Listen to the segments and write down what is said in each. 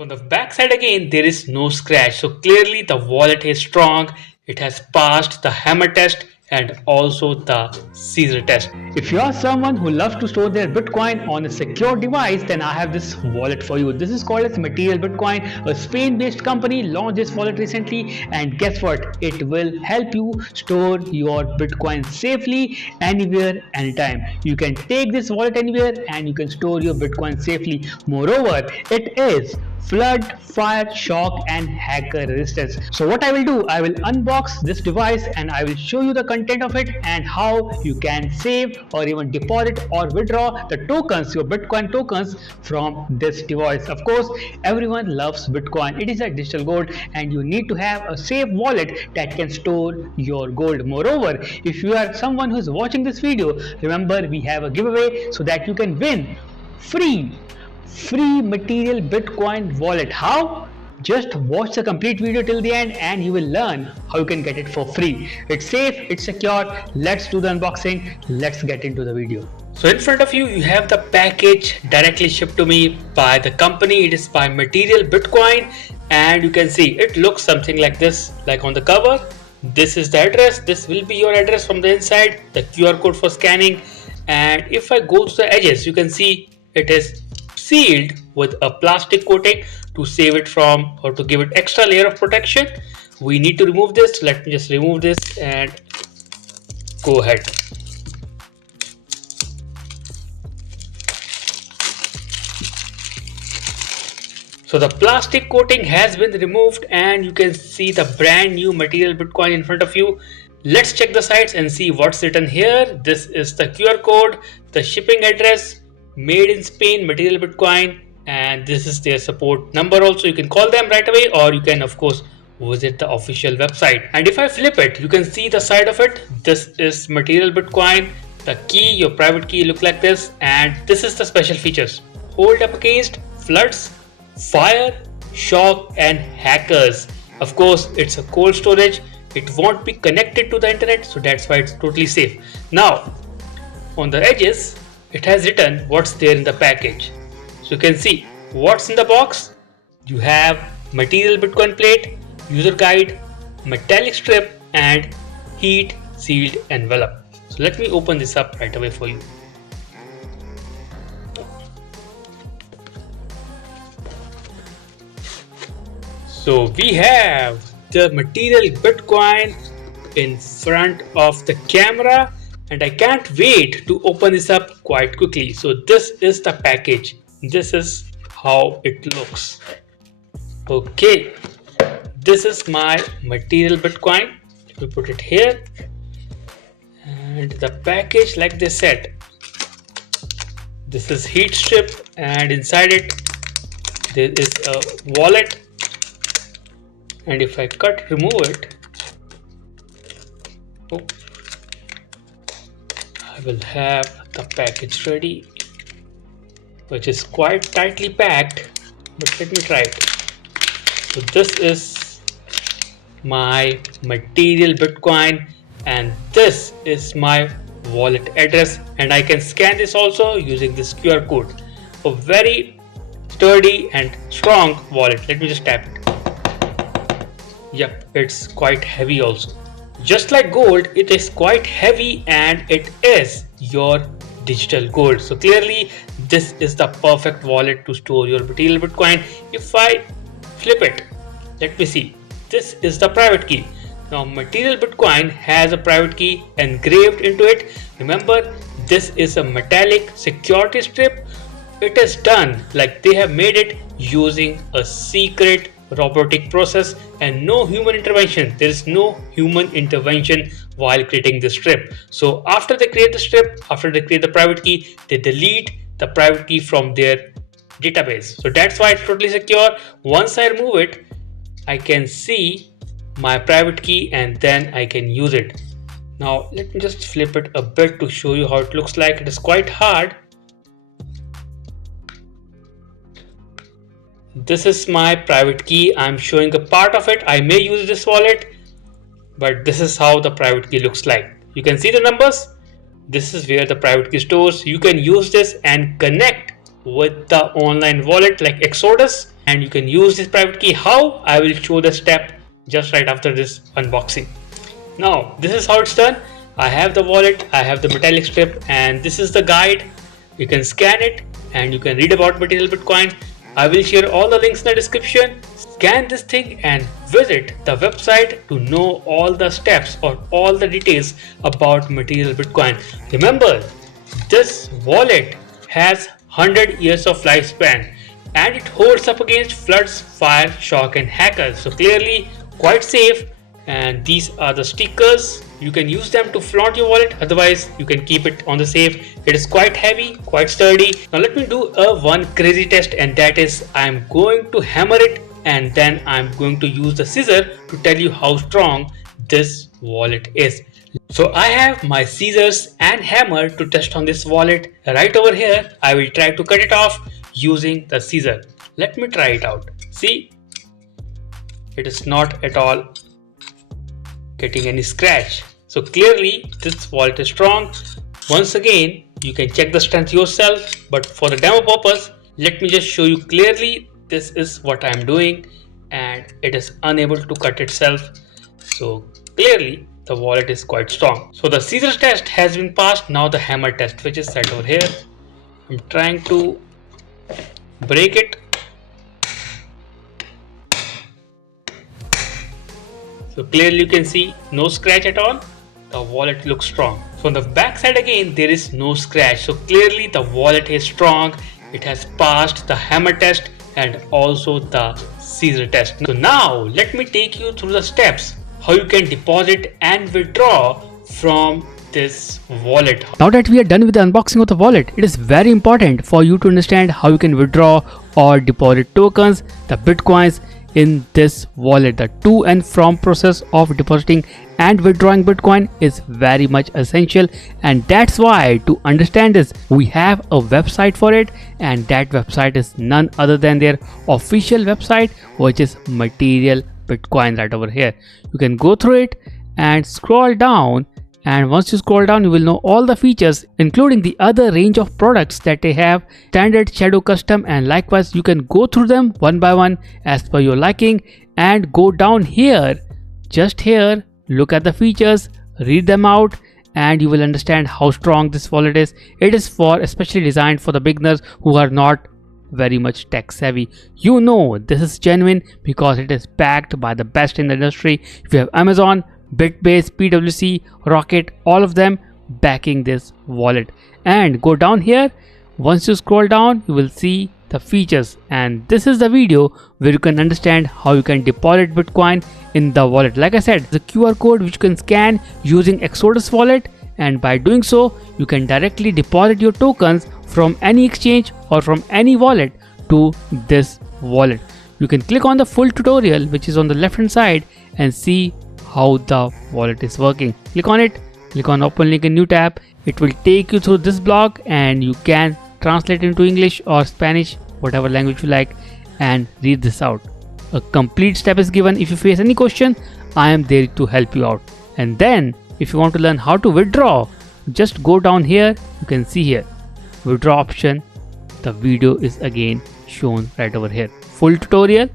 So on the back side again, there is no scratch. So clearly the wallet is strong. It has passed the hammer test and also the Scissor test. If you are someone who loves to store their Bitcoin on a secure device, then I have this wallet for you. This is called as Material Bitcoin. A Spain-based company launched this wallet recently, and guess what? It will help you store your Bitcoin safely anywhere, anytime. You can take this wallet anywhere and you can store your Bitcoin safely. Moreover, it is flood, fire, shock and hacker resistance. So what I will do, I will unbox this device and I will show you the content of it and how you can save or even deposit or withdraw the tokens, your Bitcoin tokens from this device. Of course, everyone loves Bitcoin. It is a digital gold and you need to have a safe wallet that can store your gold. Moreover, if you are someone who is watching this video, remember we have a giveaway so that you can win free Material Bitcoin wallet. How? Just watch the complete video till the end and you will learn how you can get it for free. It's safe, it's secure. Let's do the unboxing. Let's get into the video. So in front of you, you have the package directly shipped to me by the company. It is by Material Bitcoin and you can see it looks something like this, like on the cover. This is the address. This will be your address from the inside, the QR code for scanning. And if I go to the edges, you can see it is sealed with a plastic coating to save it from or to give it extra layer of protection. We need to remove this. Let me just remove this and go ahead. So the plastic coating has been removed and you can see the brand new Material Bitcoin in front of you. Let's check the sides and see what's written here. This is the QR code, the shipping address, made in Spain, Material Bitcoin, and this is their support number also. You can call them right away or you can of course visit the official website. And if I flip it, you can see the side of it. This is Material Bitcoin. The key, your private key, look like this, and this is the special features. Hold up against floods, fire, shock and hackers. Of course, it's a cold storage. It won't be connected to the internet, so that's why it's totally safe. Now, on the edges, it has written what's there in the package. So you can see what's in the box. You have Material Bitcoin plate, user guide, metallic strip and heat sealed envelope. So let me open this up right away for you. So we have the Material Bitcoin in front of the camera and I can't wait to open this up quite quickly. So this is the package. This is how it looks. Okay, this is my Material Bitcoin. Let me put it here. And the package, like they said, this is heat strip and inside it there is a wallet. And if I remove it, I will have the package ready, which is quite tightly packed, but let me try it. So this is my Material Bitcoin and this is my wallet address, and I can scan this also using this QR code. A very sturdy and strong wallet. Let me just tap it. Yep, it's quite heavy also. Just like gold, it is quite heavy and it is your digital gold. So clearly this is the perfect wallet to store your Material Bitcoin. If I flip it, let me see. This is the private key. Now Material Bitcoin has a private key engraved into it. Remember, this is a metallic security strip. It is done like they have made it using a secret robotic process and no human intervention. There is no human intervention while creating the strip. So after they create the strip, after they create the private key, they delete the private key from their database. So that's why it's totally secure. Once I remove it, I can see my private key and then I can use it. Now let me just flip it a bit to show you how it looks like. It is quite hard. This is my private key. I'm showing a part of it. I may use this wallet, but this is how the private key looks like. You can see the numbers. This is where the private key stores. You can use this and connect with the online wallet like Exodus and you can use this private key. How? I will show the step just right after this unboxing. Now this is how it's done. I have the wallet, I have the metallic strip, and this is the guide. You can scan it and you can read about Material Bitcoin. I will share all the links in the description. Scan this thing and visit the website to know all the steps or all the details about Material Bitcoin. Remember, this wallet has 100 years of lifespan and it holds up against floods, fire, shock and hackers. So clearly quite safe. And these are the stickers. You can use them to flaunt your wallet, otherwise you can keep it on the safe. It is quite heavy, quite sturdy. Now let me do one crazy test, and that is I'm going to hammer it and then I'm going to use the scissor to tell you how strong this wallet is. So I have my scissors and hammer to test on this wallet right over here. I will try to cut it off using the scissor. Let me try it out. See, it is not at all getting any scratch. So clearly this wallet is strong. Once again, you can check the strength yourself, but for the demo purpose, let me just show you clearly. This is what I am doing and it is unable to cut itself. So clearly the wallet is quite strong. So the scissors test has been passed. Now the hammer test, which is right over here. I'm trying to break it. So clearly you can see no scratch at all. The wallet looks strong. So on the back side again, there is no scratch. So clearly the wallet is strong. It has passed the hammer test and also the scissor test. So now let me take you through the steps how you can deposit and withdraw from this wallet. Now that we are done with the unboxing of the wallet, it is very important for you to understand how you can withdraw or deposit tokens, the bitcoins, in this wallet. The to and from process of depositing and withdrawing Bitcoin is very much essential, and that's why to understand this we have a website for it, and that website is none other than their official website, which is Material Bitcoin right over here. You can go through it and scroll down, and once you scroll down you will know all the features including the other range of products that they have, standard, shadow, custom, and likewise you can go through them one by one as per your liking and go down here, just here, look at the features, read them out, and you will understand how strong this wallet is. It is especially designed for the beginners who are not very much tech savvy. You know this is genuine because it is backed by the best in the industry. If you have Amazon, Bitbase, PwC, Rocket, all of them backing this wallet. And go down here, once you scroll down you will see the features, and this is the video where you can understand how you can deposit Bitcoin in the wallet. Like I said, the QR code which you can scan using Exodus wallet, and by doing so you can directly deposit your tokens from any exchange or from any wallet to this wallet. You can click on the full tutorial which is on the left hand side and see how the wallet is working. Click on it, click on open link in new tab. It will take you through this blog and you can translate into English or Spanish, whatever language you like, and read this out. A complete step is given. If you face any question, I am there to help you out. And then if you want to learn how to withdraw, just go down here. You can see here withdraw option. The video is again shown right over here, full tutorial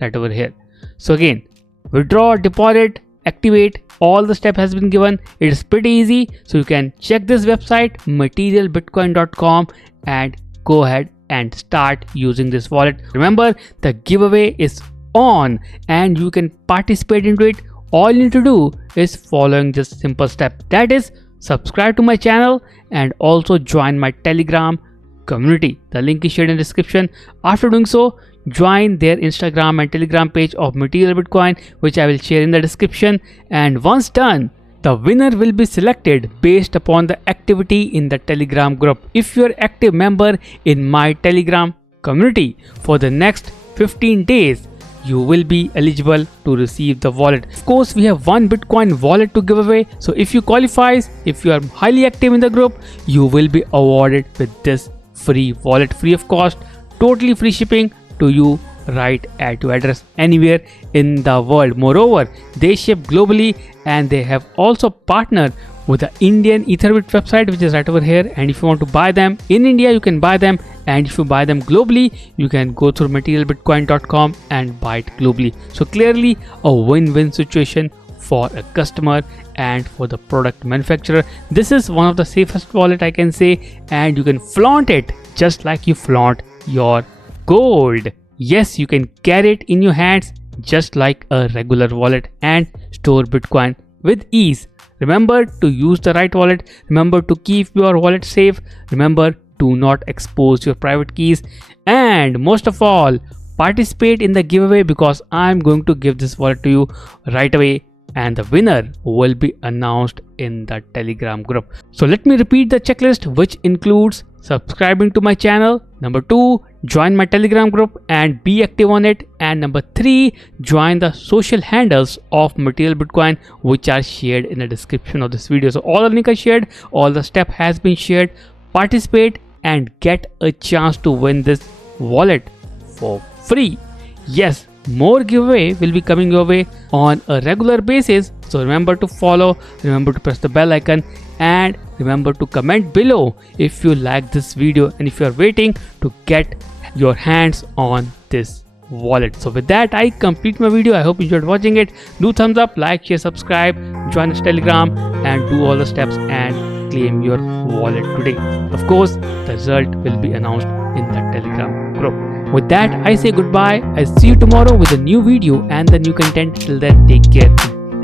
right over here. So again, withdraw, deposit, activate, all the step has been given. It is pretty easy, so you can check this website materialbitcoin.com and go ahead and start using this wallet. Remember, the giveaway is on and you can participate into it. All you need to do is following this simple step, that is subscribe to my channel and also join my Telegram community. The link is shared in the description. After doing so, join their Instagram and Telegram page of Material Bitcoin, which I will share in the description. And once done, the winner will be selected based upon the activity in the Telegram group. If you are active member in my Telegram community for the next 15 days, you will be eligible to receive the wallet. Of course, we have one Bitcoin wallet to give away. So if you qualify, if you are highly active in the group, you will be awarded with this free wallet, free of cost, totally free shipping to you right at your address anywhere in the world. Moreover, they ship globally and they have also partnered with the Indian Etherbit website, which is right over here. And if you want to buy them in India, you can buy them, and if you buy them globally, you can go through materialbitcoin.com and buy it globally. So clearly a win-win situation for a customer and for the product manufacturer. This is one of the safest wallet I can say, and you can flaunt it just like you flaunt your gold. Yes, you can carry it in your hands just like a regular wallet and store Bitcoin with ease. Remember to use the right wallet. Remember to keep your wallet safe. Remember to not expose your private keys. And most of all, participate in the giveaway, because I'm going to give this wallet to you right away, and the winner will be announced in the Telegram group. So let me repeat the checklist, which includes subscribing to my channel. Number 2, join my Telegram group and be active on it. And number 3, join the social handles of Material Bitcoin, which are shared in the description of this video. So all the link are shared, all the step has been shared. Participate and get a chance to win this wallet for free. Yes, more giveaway will be coming your way on a regular basis. So remember to follow, remember to press the bell icon, and remember to comment below if you like this video and if you are waiting to get your hands on this wallet. So with that, I complete my video. I hope you enjoyed watching it. Do thumbs up, like, share, subscribe, join us Telegram, and do all the steps and claim your wallet today. Of course, the result will be announced in the Telegram group. With that, I say goodbye. I see you tomorrow with a new video and the new content. Till then, take care.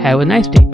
Have a nice day.